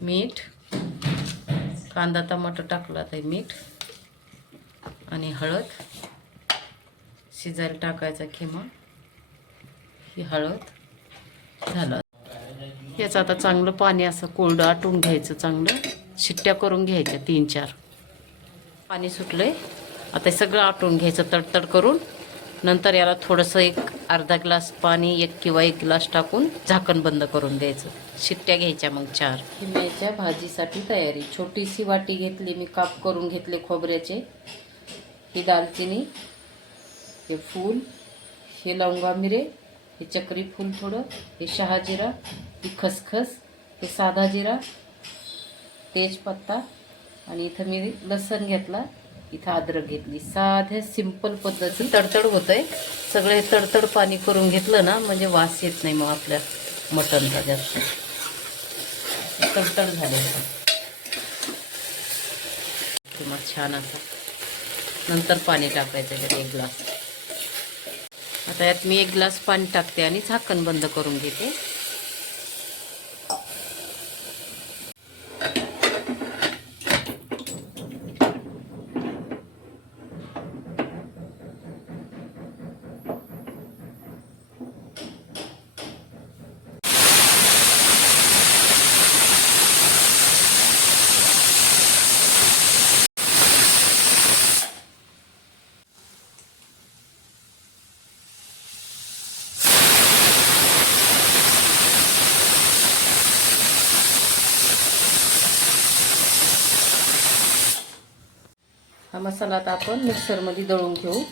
मीठ, कांदा टमाटर टाकला तर मीठ आणि हळद, शिजायला टाकायचा खिमा, ही हळद झालं. याचं आता चांगलं पाणी असं कोरडं आटून घ्यायचं, चांगलं शिट्ट्या करून घ्यायच्या 3-4. पाणी सुटलंय, आता सगळं आटून घ्यायचं तडतड करून. नंतर याला थोडंसं एक अर्धा ग्लास पाणी, 1 किंवा 1 ग्लास टाकून झाकण बंद करून द्यायचं. शिट्ट्या घ्यायच्या मग 4. खिम्याच्या भाजीसाठी तयारी. छोटीशी वाटी घेतली मी, काप करून घेतले खोबऱ्याचे. ही दालचिनी, हे फूल, हे लवंगा मिरे, हे चक्री फूल थोडं, हे शहाजिरा, ही खसखस, हे साधा जिरा, तेजपत्ता आणि इथं मी लसण घेतला, इथं अद्रक घेतली. साध्या सिंपल पद्धती तडतड होतंय. सगळं हे तडतड पाणी करून घेतलं ना म्हणजे वास येत नाही मग आपल्या मटणचा जास्त. तडतड झाले किंवा छान असा. नंतर पाणी टाकायचं त्यात 1 ग्लास. आता यात मी 1 ग्लास पाणी टाकते आणि झाकण बंद करून घेते. हा मसाला आता आपण मिक्सरमध्ये दळून घेऊ.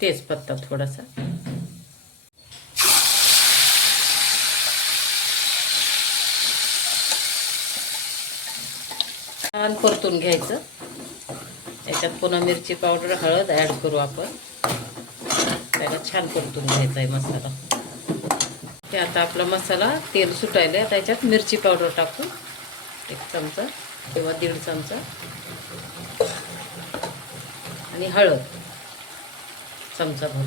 तेजपत्ता थोडासा, छान परतून घ्यायचं. याच्यात पुन्हा मिरची पावडर, हळद ॲड करू आपण. त्याला छान परतून घ्यायचा आहे मसाला. ते आता आपला मसाला तेल सुटायला. आता याच्यात मिरची पावडर टाकू, 1 चमचा किंवा 1.5 चमचा, आणि हळद चमचा भरून.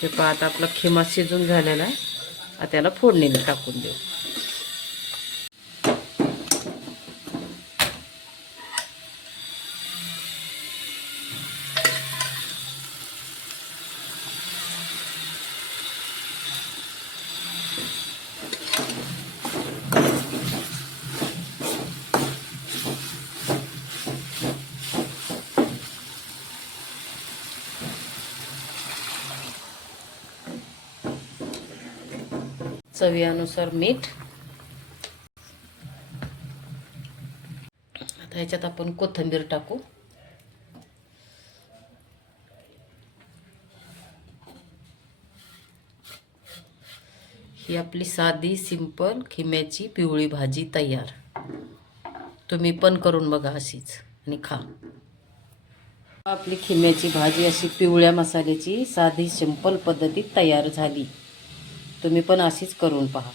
हे पहा आता आपला खिमा शिजून झालेला आहे. आता त्याला फोडणीला टाकून देऊ. चवीनुसार मीठ. आता ह्याच्यात आपण कोथिंबीर टाकू. ही आपली साधी सिंपल खिम्याची पिवळी भाजी तयार. तुम्ही पण करून बघा अशीच आणि खा. आपली खिम्याची भाजी अशी पिवळ्या मसाल्याची साधी सिंपल पद्धतीत तयार झाली. तुम्ही पण अशीच करून पहा.